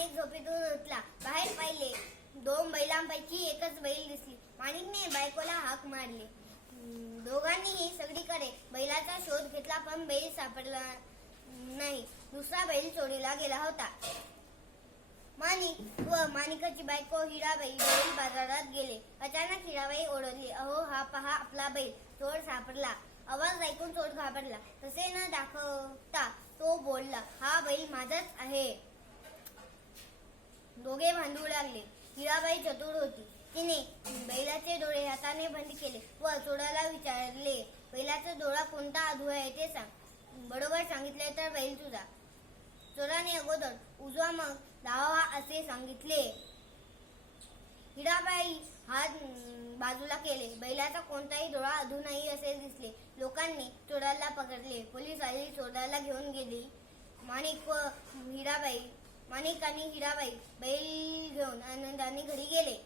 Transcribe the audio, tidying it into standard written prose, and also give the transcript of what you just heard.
माणिक झोपेतून उठला. बाहेर पाहिले. 2 बैलांपैकी एकच बैल दिसली. माणिकने बायकोला हाक मारली. दोघांनीही सगळीकडे बैलाचा शोध घेतला, पण बैल सापडला नाही. दुसरा बैल चोरीला गेला होता. माणिक व माणिकाची बायको हिराबाई बैल बाजारात गेले. अचानक हिराबाई ओरडली, अहो, हा पहा आपला बैल, चोर सापडला. आवाज ऐकून चोर घाबरला. तसे न दाखवता तो बोलला, हा बैल माझाच आहे. दोघे भांडू लागले. हिराबाई चतुर होती. तिने बैलाचे डोळे हाताने बंद केले व चोराला विचारले, बैलाचा डोळा कोणता अधू आहे ते सांग. बरोबर सांगितले तर बैल तुझा. चोराने अगोदर उजवा मग डावा असे सांगितले. हिराबाई हात बाजूला केले. बैलाचा कोणताही डोळा अधू नाही असे दिसले. लोकांनी चोराला पकडले. पोलीस आली, चोराला घेऊन गेली. माणिक आणि हिराबाई बैल घेऊन आनंदाने घरी गेले.